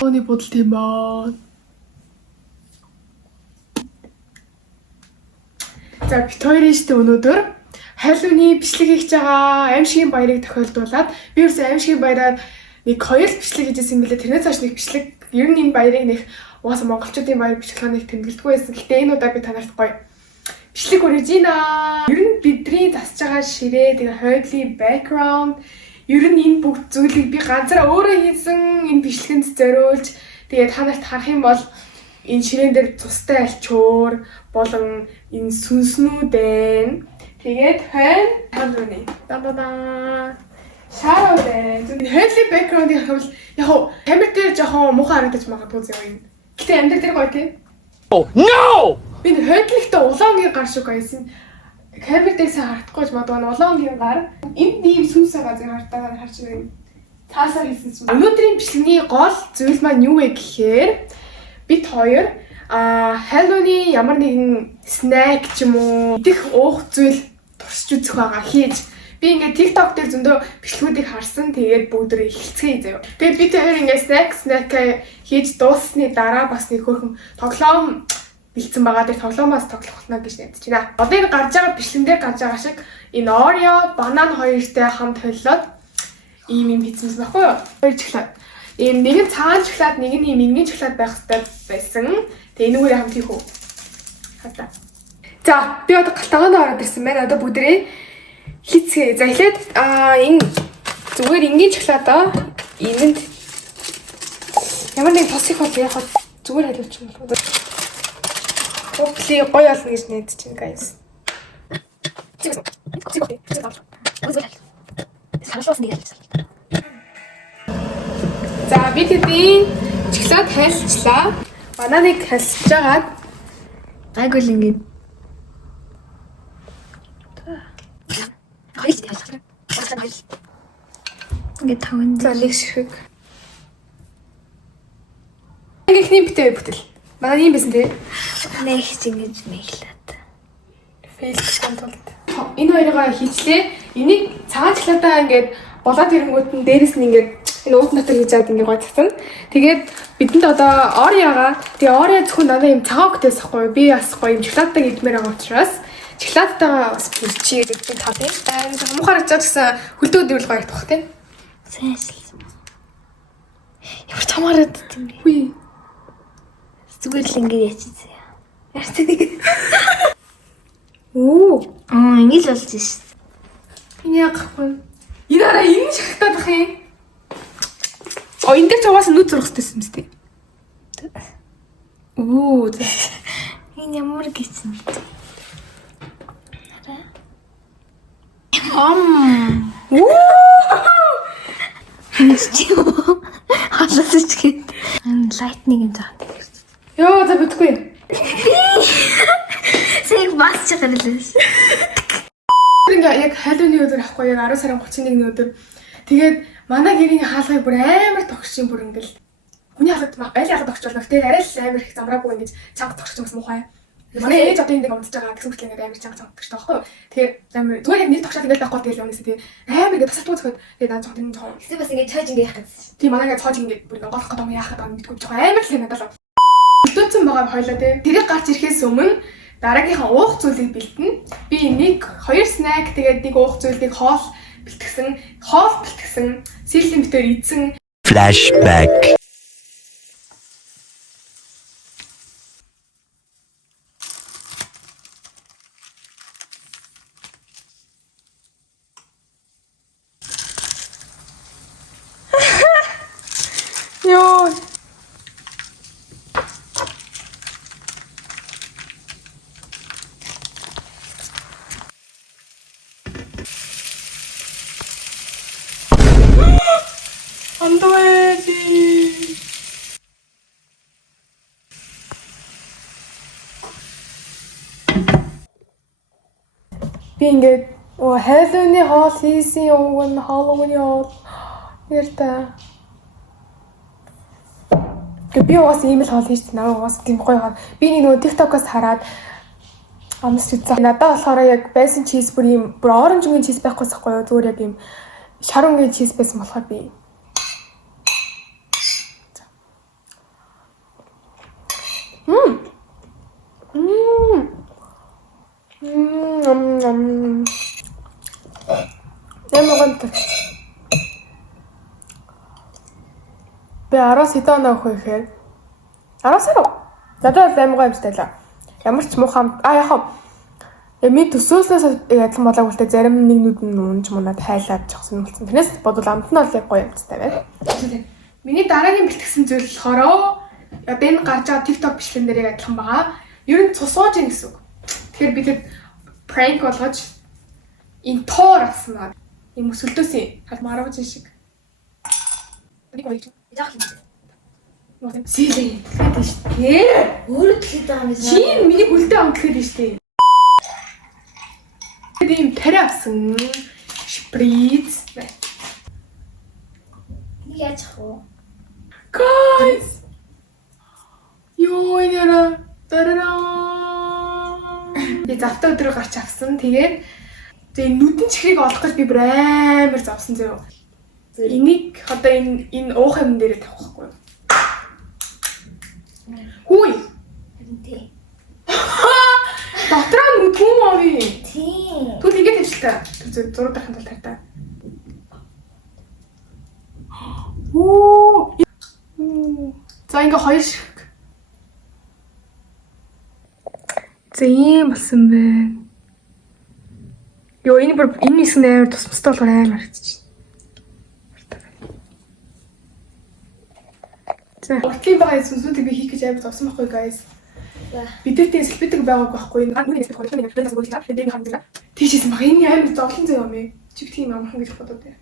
Ооны бодол тийм баа. За бит хоёрын штэ өнөөдөр Halloween бичлэг хийж байгаа аимшигын баярыг тохиолдуулаад би ерөөсөө аимшигын баяраар нэг 2 бичлэг хийжсэн юм билээ. Тэрнээс хойш нэг бичлэг ер нь энэ баярыг нэг угаасаа монголчуудын баяр бичлэгийг тэмдэглэдэггүй байсан. Гэхдээ энэ удаа би танарт гоё бичлэг хүргэж байна. Ер нь бидний засаж байгаа ширээ тэгээ хойдлын background ер нь энэ бүгд зүйлийг би ганцаараа өөрөө хийсэн энэ бичлэгэнд зориулж тэгээ танарт харах юм бол энэ ширээн дээр цустай альчуур болон энэ сүнснүүдэн тэгээд Halloween шарууд энэ хойдлын background-ийн хавл яг камер дээр жоохон муухай харагдаж магадгүй зөө юм. Гэтэ амьдрал дээр гоё тийм. Oh no! Би хойдлогтой улаангийн гар шиг гоёсэн. Камер дээр сайн харагдахгүй ч магадгүй улаангийн гар. Энд ийм сүнс байгаа зэрэг хартаагаар харж байна. Таасаар хийсэн сүнс. Өнөөдрийн бичлэгийн гол зүйл маань юу вэ гэхээр бид хоёр Halloween ямар нэгэн snack ч юм уу идэх уух зүйл туршиж үзэх байгаа хийж. Би ингээд TikTok дээр зөндөө бичлэгүүдийг харсан. Тэгээд бүгдөө эхэлцгээе заяа. Тэгээд бид хоёр ингээд snack хийж дууссаны дараа бас нэг хөрхөн тоглоом бэлдсэн байгаа. Тэр тоглоомоос тоглох болно гэж найдаж байна. Одоо энэ гарч байгаа бичлэгдэр гарч байгаа шиг энэ Oreo, банан хоёртой хамт холилоод ийм хийсэн байхгүй юу? Хоёр шоколад. Ийм нэг нь цагаан шоколад, нэг нь ийм энгийн шоколад байх хэрэгтэй байсан. Тэгээ энэгээр хамт хийх үү? Хатаа. За, би одоо галтагаанд ороод ирсэн байна. Одоо бүгдээ хийцгээе. За эхлээд энэ зүгээр энгийн шоколадаа энэнд ямар нэг тос их бол яг зүгээр хариулчих юм бол. Окей, гоё болно гэж найдаж байна, guys. За би тэдний шоколад хайлтчлаа. Бананыг хайлтж жагаад гайгүй л ингэ. Ингээд таван залыг ширхэг. Ихний битээ бүтэл. Манай юм байсан тий. Нэг ингэж мэйлээд. Facebook контолд. Энэ хоёроо хийчлээ. Энийг цагаан шоколадаа ингээд болоод ирэнгүүт нь дээрэс нь ингээд энэ уут дотор хийж аваад ингээд гой татсан. Тэгээд бидэнд одоо Oreo-га тэгээ Oreo зөвхөн надад юм цагаан хөтөөс ахгүй. Би бас гоё юм шоколадтай идмээр байгаа учраас шоколадтайгаа бас бүрчээ гэдэг тал тийм. Мухаар гэж гэсэн хөлдөөд ирвэл гоё тох тийм. Сайшл. Ямар томороод тийм бэ? Хүй. Зүгээр л ингэ ячихсан. Яртыг. Оо, ингэ л болж шээ. энэ яг гахгүй. Энэ араа энэ шахтаад бах юм. Оо, энэ дээр ч угаасаа нүд зурх гэсэн юм сте. Оо, Энэ ямар гэсэн бэ? Оо. Хасаж гээд. Лайтныг юм заа. Йоо, за битгүй. Сэг бас чагаалээс. Ингээ яг Halloween өдөр ахгүй яг 10 сарын 31-ний өдөр. Тэгээд манай гэрийн хаалгыг бүр амар тогшин бүр ингээл хүний хаалгад аль хаалгад тогч болно. Тэгээд арай л амар их замраагүй ингэж чанга тогч юмс муухай. Манай ээж одоо энэ унтж байгаа гэсэн үг л ингээд амар чанга тогч таахгүй юу. Тэгээд амар зүгээр яг нэг тогшоод ингээд байхгүй тэгэл юмнээс тэгээд амар ингээд тасалдгүй зөхөд тэгээд наа жоохон жоохон. Эсвэл бас ингээд цааж ингээд яах гэсэн. Тийм манай ингээд цааж ингээд бүр ингээд голох гэдэг юм яах гэдэг юм мэдгүй жоохон амар л надад л. Өдөөцөн байгаа хойлоо тий. Тэгээд гарч ирэхээс өмнө дараагийнхаа уух зүйлийг бэлтэнэ. Би нэг 2 snack тэгээд нэг уух зүйлийг хоол бэлтгэсэн, сэрлийн битээр идсэн. Flashback. Ёо. 안돼. Би ингээд Halloween хоол хийсэн юм Halloween хоол ярта. Би бас ийм л хоол хийж намайг бас тийм гоё хаа. Би нэг TikTok-оос хараад амс үзсэн. Надад болохоор яг байсан чиз бүр ийм бүр оранжгийн чиз байхгүйс байхгүй юу? Зүгээр яг ийм шарунгийн чиз байсан болохоор би Ямагт. Би араас хэдэн оноо өгөх вэ гэхээр 10 сар уу? Надад аймгаа юмстай л. Ямар ч муухай яхаа. Ми төсөөлснөөс адилхан болоог үлдээ зарим нэгнүүд нь унж мунаад хайлаад жогсон болсон. Тэрнээс бодвол амт нь бол яг гоё юмстай байна. Миний дараагийн бэлтгэсэн зүйл болохоор одоо энэ гарч байгаа TikTok бичлэгэн дээр яг адилхан байгаа. Ер нь цусууж ийн гэсэн үг. Тэгэхээр бид prank болгож энэ тоор авсан. Ийм өсөлдөөс халмаарууж шиг. Нэг гоё юм. Яах юм бэ? Сэлээ хэлээд шүү дээ. Өөрөө хэлээд байгаа юм шиг. Чи миний бүлдээ өнгөлөд шүү дээ. Тийм тариа авсан. Шприц. Нэг яаж ах вэ? Guys. Йоо яра. Тарараа. Би завтаа өдрөө гарч авсан. Тэгээд нүдэн чихрийг олох гэж би бүр амар завсан зөө. Энийг одоо энэ уух юм дээр тавих байхгүй юу? Хүй. Тий. Дотроо нүдгүн авъя. Тий. Түл игээд тавьчихлаа. Зураг дахин тал тартаа. Оо. За ингээ хоёр шиг. За ийм болсон байна. Йоо энэ хэсэг амар тусмастай болохоор амар харагдчих. За уртлын байгаа зүйлсүүдийг би хийх гэж амар зовсон байхгүй guys. Бидэртээ сэлбэдэг байгааг байхгүй. Энэ гар нүний хэсэг хойно нэг флэс өгүүлээ. Тэгээд хандгаа. Тийшээс мага энэ амар зовлон зөө юм ээ. Чиг тийм амархан гэж бодоод байна.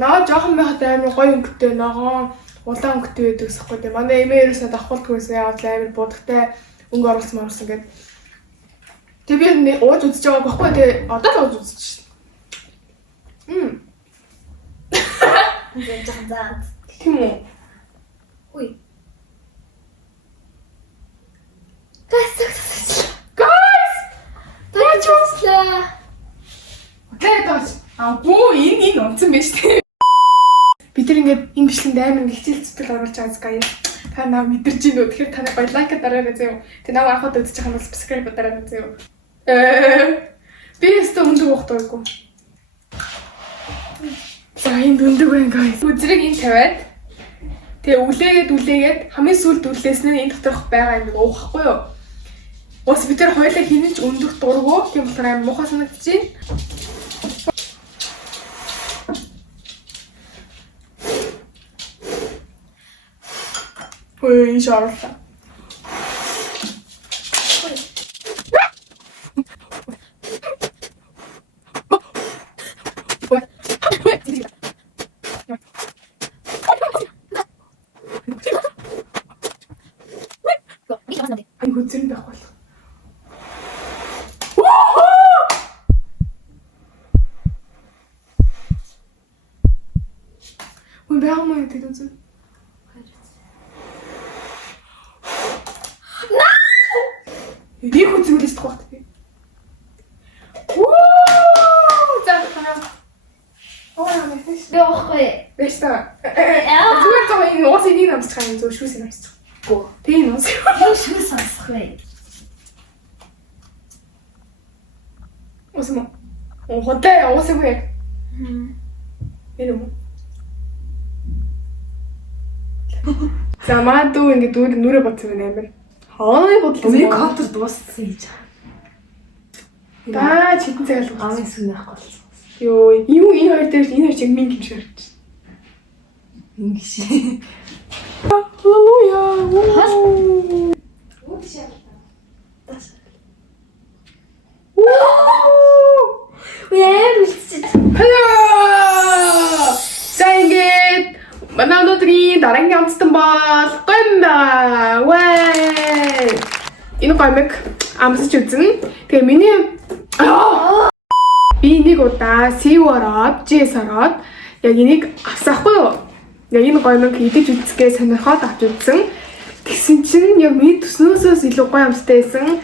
Наа жоохон байхад амар гоё өнгөтэй ногоон улаан өнгөтэй байдаг гэсэхгүй тийм. Манай эмээ ерөөсөө давхуулдаггүйсэн яавал амар будагтай өнгө оруулсан гэдэг. Тэг би ууж үзэж байгааг байхгүй тий. Одоо л ууж үзэж шин. Зэн зан. Тийм үү? Үй. Guys! Тачуулаа. Тэгээд бөө энэ онцсон байж тээ. Бид нар ингээд энэ бичлэгэнд амар хичээл зүтгэл оруулж байгаа guys. Та наа мэдэрч гинөө. Тэгэхээр та нар лайк дараарай зөө. Тэг наа анхад үзэж байгаа юм бол subscribe дараарай зөө. Би өстө мундаг ухтаагүй. За энэ дүндэг байна guys. Үзрэг энэ тавиад тэгээ үлээгээд хамгийн сүүлд үлээснээр энэ доторх байгаа юм уухахгүй юу? Ус бид нар хоёулаа хинэж өндөх дургуу. Тийм болохоор амар муухай санагдчихээн. Ой, энэ шаарлаа. Ань хүзэн байх бол. Ой, баа мөн гэдэг үзэн. Би хүзүүлээс тохиолд би. За таа. Дэвхэ. Бэста. Зүгээр тоо энэ уус энийг амсчих юм зөв шүүс амсчих. Гөө. Тийм уус. Юу шиг сонсох вэ? Уус юм. Хотой уус юм яг. Энэ юм. Замаа дүү ингэ дүүр нүрэ бодсон юм амар. Хооны бодлоо. Миний контур дууссан гэж. Даа читэн цаг л Амын сүн байхгүй болсон. Йоо, юу энэ хоёр дээр энэ хоёр чиг минь юм шиг харагдчих. Ингэж. Халелуя. Яа, үлдчихэж. За ингээд манай өнөөдрийн дараагийн амтсан бол гомба. Вай. Энэ гомбыг амсаж үзэн. Тэгээ миний би нэг удаа CU ороод, GS ороод яг энийг авсаахгүй юу? Яг энэ гомиг идэж үзэхгээ сонирхоод авч үзсэн. Тэгсэн чинь яг миний төснөөсөөс илүү гоё амттай байсан.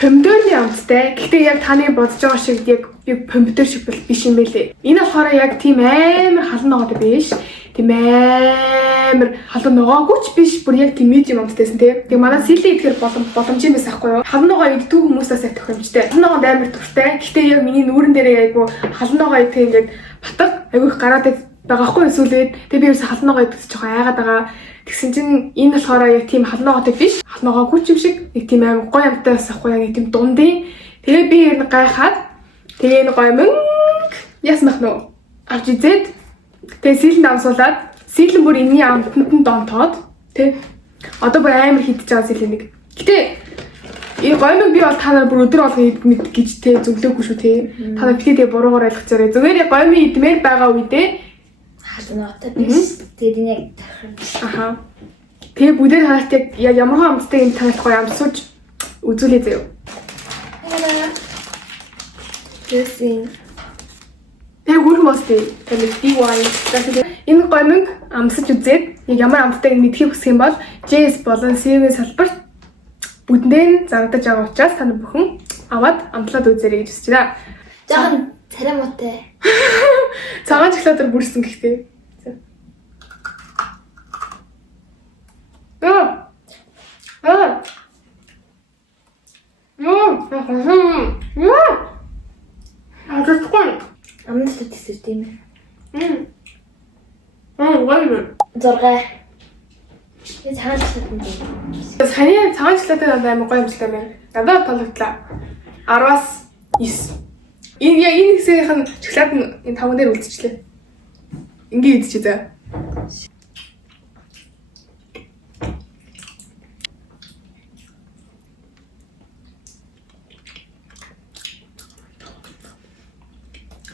Помидорны амттай. Гэхдээ яг таны бодож байгаа шиг яг помидор шиг биш юм байлээ. Энэ болохоор яг тийм амар халуун ногоотой биш. Тийм амар халуун ногоогүй ч биш. Бүр яг тийм медиум амттайсэн тий. Тэг манай силийн идэхэр боломж юм байсан хгүй юу? Халуун ногоо иддэг хүмүүсээс их тохиомжтой. Халуун ногоо амар туртай. Гэхдээ яг миний нүүрэн дээрээ айгу халуун ногоо идэх ингээд батг айгу их гараад байгаа хгүй юу сүлээд. Тэг би ерөөсө халуун ногоо идэх жоохон айгаад байгаа. Тэгсэн чинь энэ болохоор яг тийм халуун ногоотой биш. Халуун ногоогүй ч юм шиг нэг тийм амар гоё амттай байсан хгүй яг тийм дундын. Тэгээ би энэ гайхаад тэгээ энэ гомиг яасан бах нөө авч изээд тэгээ сийлэнд амсуулаад сийлэн бүр энэний амтанд нь донтоод тий. Одоо бүр амар хидэж байгаа сийлэнийг. Гэтэ энэ гомиг би бол та нар бүр өдөр болгон мэд гэж тий зөвлөөгүй шүү тий. Та нар битээ тэгээ буруугаар ойлгож байгаа. Зүгээр яг гомиг идмээр байгаа үедээ халуун ногоотой биш. Тэгээд энэ яг аха. Тэгээ бүдээр ханаас яг ямар амттай энэ танаас гоё амсууж үзүүлээ заяа. Тэсийн Тэгээ хүрх мостэй. Тэгээ DY. Энэ гомиг амсаж үзээд яг ямар амттайг мэдхийг хүсэх юм бол JS болон CV-ийн салбарт бүдэндээ зарагдаж байгаа учраас та бүхэн аваад амтлаад үзээрэй гэж хүсэж байна. жоохон царамуутай. Цагаан шоколадаар бүрсэн гэхдээ. Амнаас төсөж тийм ээ. 6. 6. Энэ цагаан шоколад юм. Саяны цагаан шоколадаар амар гоё юмштай байна. Надад таалагдлаа. 10-аас 9. Энэ хэсгийнх нь шоколад нь энэ таван дээр үлдчихлээ. Ингээ идчихээ заа.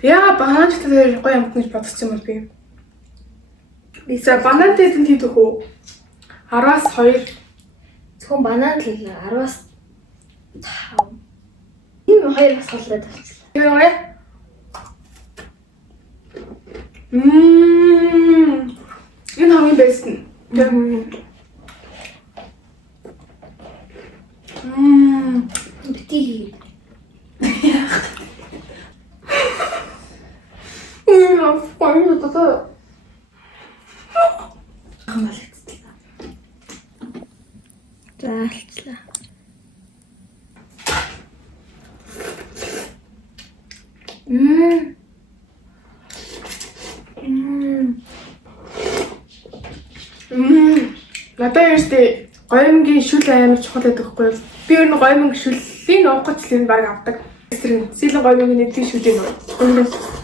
Яа, банан шоколад гоё юм гэж бодсон юм бол би. За банантай тэнд хийх үү? 10-аас 2. Зөвхөн банан л 10-аас 5. Энэ хоёр бас холроод авчихлаа. Тэгээ орой. Энэ хамгийн best нь. Бити. Файна тата. Хамаалагдлаа. Заалчлаа. Надад ерөөсөө гомгийн шүл амар чухал байдаг хгүй юу? Би ер нь гомгийн шүлийг уухгүй ч л баг авдаг. Сэлэн гомгийн нэдлийн шүлийг нөө.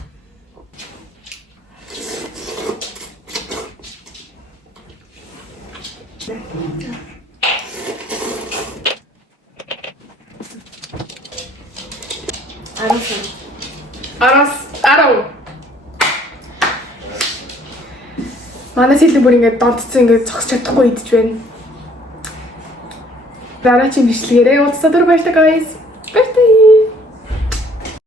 Арав. Манай сэлэн бүр ингээд донтцсон ингээд зогсож чадахгүй идэж байна. Дараагийн бичлэгээрээ уулзсаа дур баярлалаа guys. Баярлалаа.